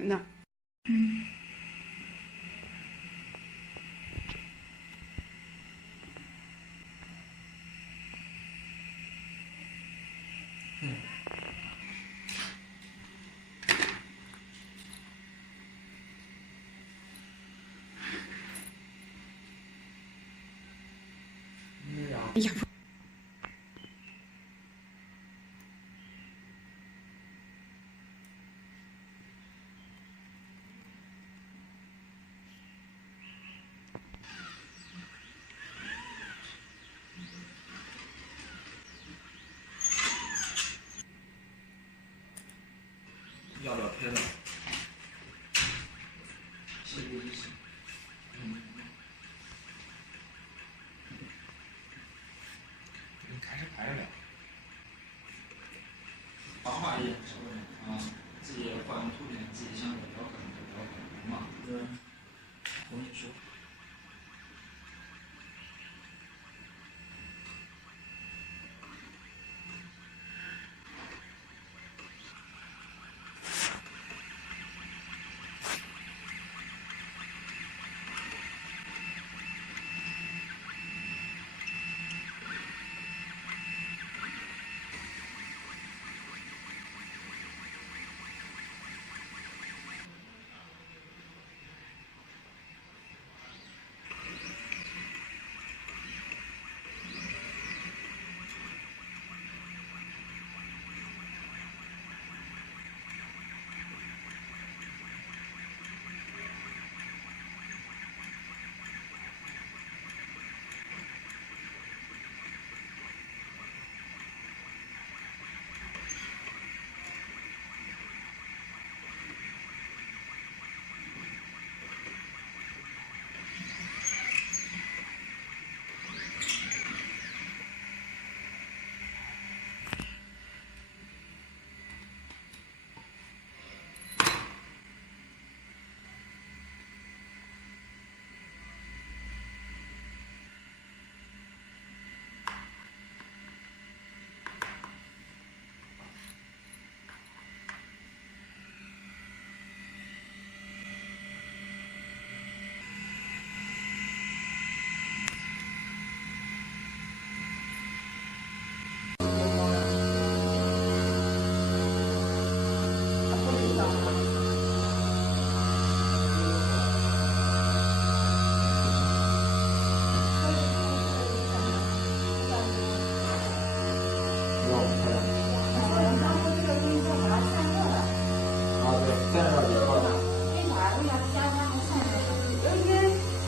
平的。嗯。哎呀！要不要拍了？谢谢一起。开始拍了。八画页是不是啊？自己换个图片，自己想要干就不要干嘛。对。我就说。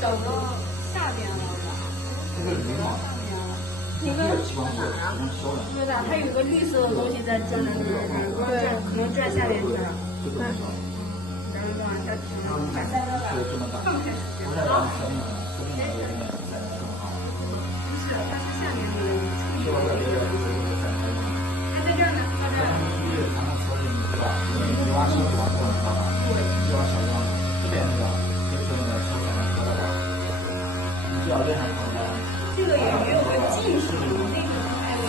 等到夏天了吧？这个没嘛？那个对的，还有一个绿色的东西在转着转着转，对，可能转夏天去了。嗯。然后往下停了，看看放开时间啊。不是，它是夏天的。